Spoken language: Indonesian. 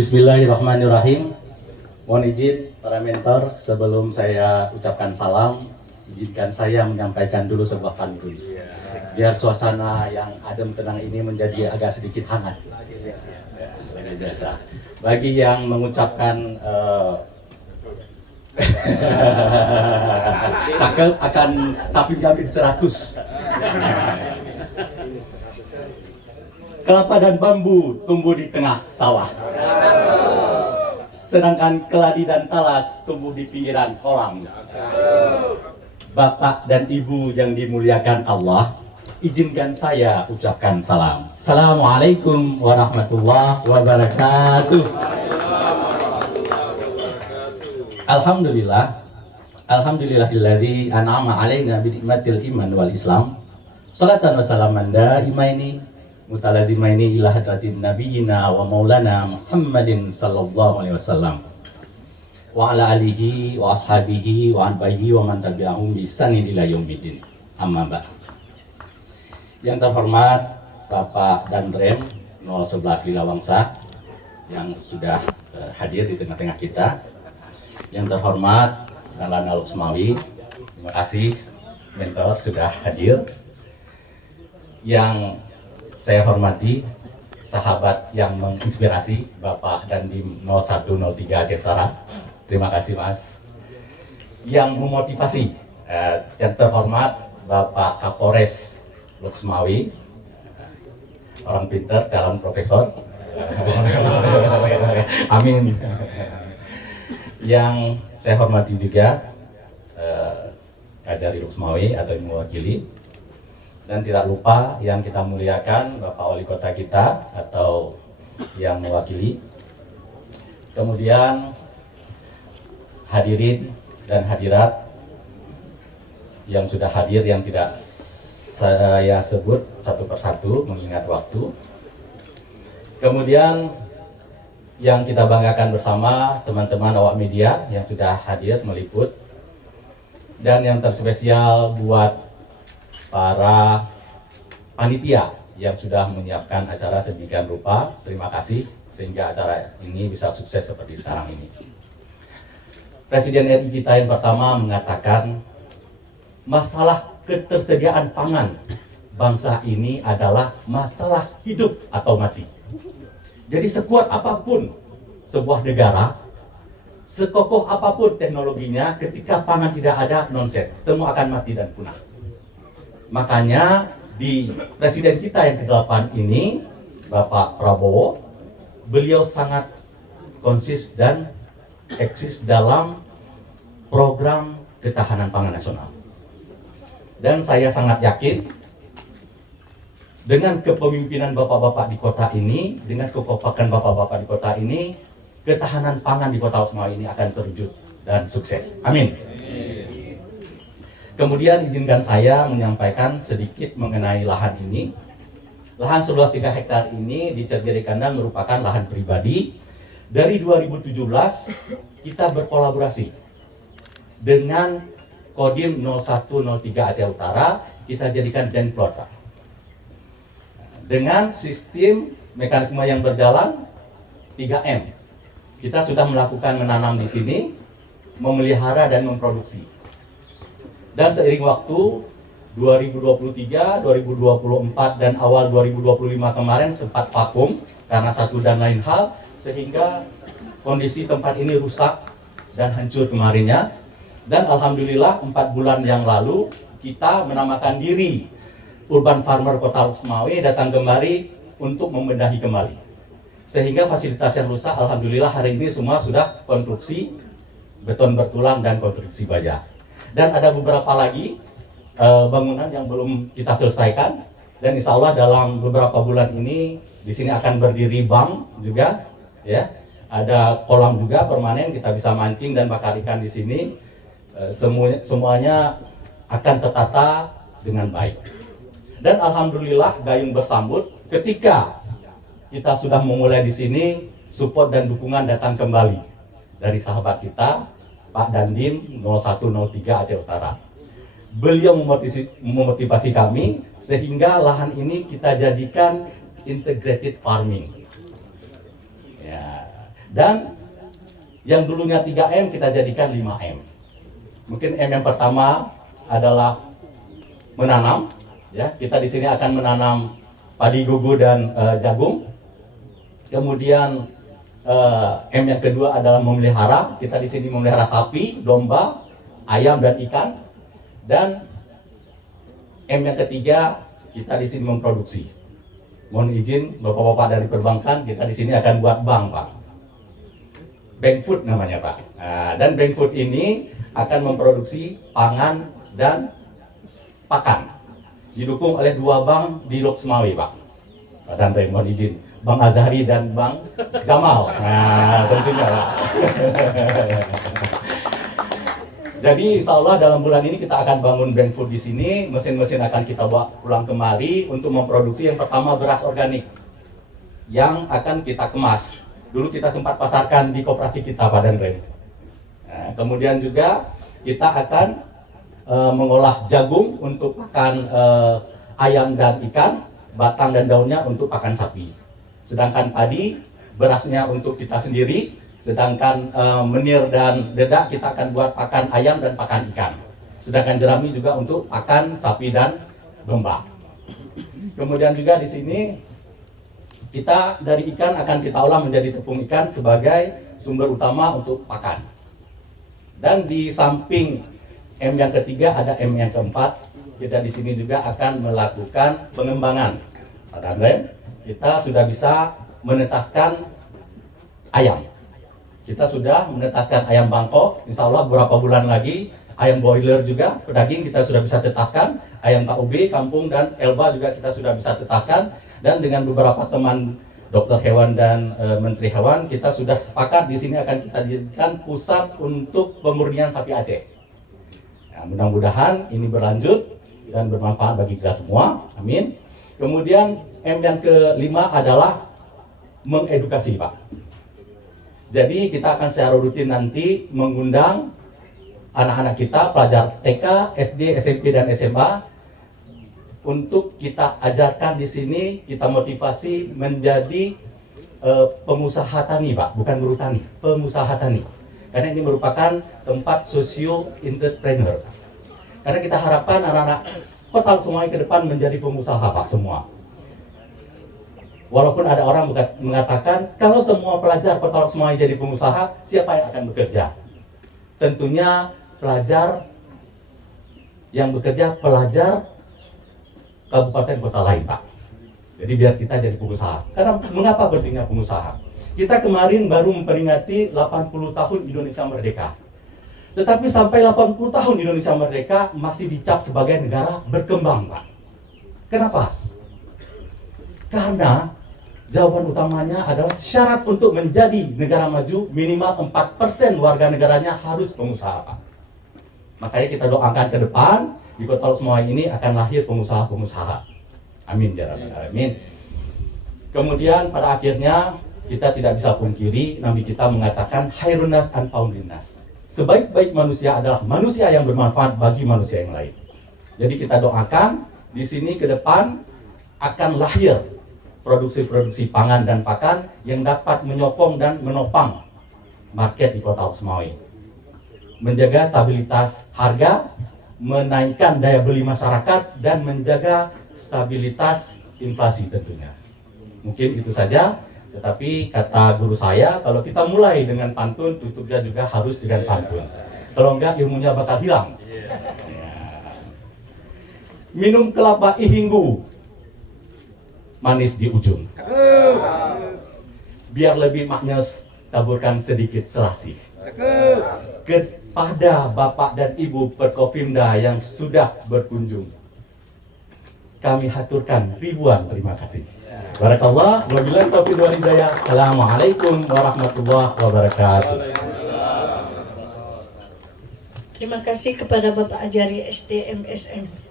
Bismillahirrahmanirrahim. Mohon izin para mentor, sebelum saya ucapkan salam, izinkan saya menyampaikan dulu sebuah pantun. Biar suasana yang adem tenang ini menjadi agak sedikit hangat. Lebih biasa. Bagi yang mengucapkan cakep akan tapi jamin 100. Kelapa dan bambu tumbuh di tengah sawah. Sedangkan keladi dan talas tumbuh di pinggiran kolam. Bapak dan Ibu yang dimuliakan Allah, izinkan saya ucapkan salam. Assalamualaikum warahmatullahi wabarakatuh. Alhamdulillahilladzi an'ama alaina bi nikmatil iman wal islam. Salatan wa salaman daimaini mutalazimaini ila hadratin nabiyina wa maulana Muhammadin sallallahu alaihi wasallam wa ala alihi wa ashabihi wa anbahi wa man tabi'ahum bi ihsanin ila yaumiddin. Amma ba'd. Yang terhormat Bapak dan Rem 011 Lila Wangsa yang sudah hadir di tengah-tengah kita. Yang terhormat Dahlan Al-Utsmawi, terima kasih mentor sudah hadir. Yang saya hormati sahabat yang menginspirasi Bapak Dandim 0103 Aceh Utara, terima kasih Mas. Yang memotivasi yang terhormat Bapak Kapolres Luxmawi, orang pintar, calon profesor. Amin. Yang saya hormati juga Kajari Luxmawi atau yang mewakili. Dan tidak lupa yang kita muliakan Bapak Wali Kota kita atau yang mewakili. Kemudian hadirin dan hadirat yang sudah hadir yang tidak saya sebut satu persatu mengingat waktu. Kemudian yang kita banggakan bersama teman-teman awak media yang sudah hadir meliput. Dan yang terspesial buat para panitia yang sudah menyiapkan acara sedemikian rupa, terima kasih sehingga acara ini bisa sukses seperti sekarang ini. Presiden RI kita yang pertama mengatakan masalah ketersediaan pangan bangsa ini adalah masalah hidup atau mati. Jadi sekuat apapun sebuah negara, sekokoh apapun teknologinya, ketika pangan tidak ada, nonsen, semua akan mati dan punah. Makanya di presiden kita yang ke-8 ini, Bapak Prabowo, beliau sangat konsis dan eksis dalam program ketahanan pangan nasional. Dan saya sangat yakin dengan kepemimpinan bapak-bapak di kota ini, dengan kekompakan bapak-bapak di kota ini, ketahanan pangan di Kota Luxmawi ini akan terwujud dan sukses. Amin. Kemudian izinkan saya menyampaikan sedikit mengenai lahan ini. Lahan seluas 3 hektar ini di Cerdiri Kandang merupakan lahan pribadi. Dari 2017 kita berkolaborasi dengan Kodim 0103 Aceh Utara, kita jadikan denplot. Dengan sistem mekanisme yang berjalan 3M. Kita sudah melakukan menanam di sini, memelihara dan memproduksi. Dan seiring waktu 2023, 2024 dan awal 2025 kemarin sempat vakum karena satu dan lain hal, sehingga kondisi tempat ini rusak dan hancur kemarinnya. Dan alhamdulillah 4 bulan yang lalu kita menamakan diri Urban Farmer Kota Luxmawi datang kembali untuk membenahi kembali. Sehingga fasilitas yang rusak alhamdulillah hari ini semua sudah konstruksi beton bertulang dan konstruksi baja. Dan ada beberapa lagi bangunan yang belum kita selesaikan, dan insya Allah dalam beberapa bulan ini di sini akan berdiri bank juga, ya. Ada kolam juga permanen, kita bisa mancing dan bakar ikan di sini. Semuanya akan tertata dengan baik. Dan alhamdulillah gayung bersambut ketika kita sudah memulai di sini, support dan dukungan datang kembali dari sahabat kita Pak Dandim 0103 Aceh Utara. Beliau memotivasi kami sehingga lahan ini kita jadikan integrated farming. Ya, Dan yang dulunya 3M kita jadikan 5M. Mungkin M yang pertama adalah menanam, ya. Kita di sini akan menanam padi, gugu, dan jagung. Kemudian M yang kedua adalah memelihara. Kita di sini memelihara sapi, domba, ayam, dan ikan. Dan M yang ketiga kita di sini memproduksi. Mohon izin bapak-bapak dari perbankan, kita di sini akan buat bank, Pak. Bank food namanya, Pak. Nah, dan bank food ini akan memproduksi pangan dan pakan. Didukung oleh 2 bank di Lok Semawe, Pak. Dan mohon izin, Bang Azhari dan Bang Jamal. Nah, tentunya, Pak. Jadi insya Allah dalam bulan ini kita akan bangun bank food di sini. Mesin-mesin akan kita bawa pulang kemari untuk memproduksi yang pertama beras organik yang akan kita kemas. Dulu kita sempat pasarkan di koperasi kita, Pak Danrem. Nah, kemudian juga kita akan mengolah jagung untuk pakan ayam dan ikan, batang dan daunnya untuk pakan sapi. Sedangkan padi, berasnya untuk kita sendiri, sedangkan menir dan dedak kita akan buat pakan ayam dan pakan ikan. Sedangkan jerami juga untuk pakan sapi dan domba. Kemudian juga di sini kita dari ikan akan kita olah menjadi tepung ikan sebagai sumber utama untuk pakan. Dan di samping M yang ketiga ada M yang keempat. Kita di sini juga akan melakukan pengembangan. Pak Danrem, kita sudah bisa menetaskan ayam. Kita sudah menetaskan ayam Bangkok. Insya Allah beberapa bulan lagi ayam broiler juga pedaging kita sudah bisa tetaskan. Ayam KUB, kampung, dan Elba juga kita sudah bisa tetaskan. Dan dengan beberapa teman dokter hewan dan menteri hewan, kita sudah sepakat di sini akan kita jadikan pusat untuk pemurnian sapi Aceh. Nah, mudah-mudahan ini berlanjut dan bermanfaat bagi kita semua. Amin. Kemudian M yang kelima adalah mengedukasi, Pak. Jadi kita akan secara rutin nanti mengundang anak-anak kita, pelajar TK, SD, SMP, dan SMA untuk kita ajarkan di sini, kita motivasi menjadi pengusaha tani, Pak, bukan buruh tani, pengusaha tani. Karena ini merupakan tempat socio entrepreneur. Karena kita harapkan anak-anak Kota Semawe ke depan menjadi pengusaha, Pak, semua. Walaupun ada orang mengatakan kalau semua pelajar Kota Semawe jadi pengusaha, siapa yang akan bekerja? Tentunya pelajar yang bekerja pelajar kabupaten kota lain, Pak. Jadi biar kita jadi pengusaha. Karena mengapa pentingnya pengusaha? Kita kemarin baru memperingati 80 tahun Indonesia Merdeka. Tetapi sampai 80 tahun Indonesia Merdeka masih dicap sebagai negara berkembang, Pak. Kenapa? Karena jawaban utamanya adalah syarat untuk menjadi negara maju minimal 4% warga negaranya harus pengusaha, Pak. Makanya kita doakan ke depan di Kota Semawe ini akan lahir pengusaha-pengusaha. Amin ya rabbal alamin. Kemudian pada akhirnya kita tidak bisa pungkiri Nabi kita mengatakan khairun nas anfa'un linnas. Sebaik-baik manusia adalah manusia yang bermanfaat bagi manusia yang lain. Jadi kita doakan di sini ke depan akan lahir produksi-produksi pangan dan pakan yang dapat menyokong dan menopang market di Kota Semawe. Menjaga stabilitas harga, menaikkan daya beli masyarakat, dan menjaga stabilitas inflasi tentunya. Mungkin itu saja, tetapi kata guru saya, kalau kita mulai dengan pantun, tutupnya juga harus dengan pantun. Kalau enggak, ilmunya bakal hilang. Ya. Minum kelapa ihinggu, manis di ujung. Biar lebih maknyes, taburkan sedikit selasih. Kepada Bapak dan Ibu Perkopimda yang sudah berkunjung, kami haturkan ribuan terima kasih. Barakallah, wabillahi taufiq wal hidayah. Assalamualaikum warahmatullahi wabarakatuh. Terima kasih kepada Bapak Ajari SDMSM.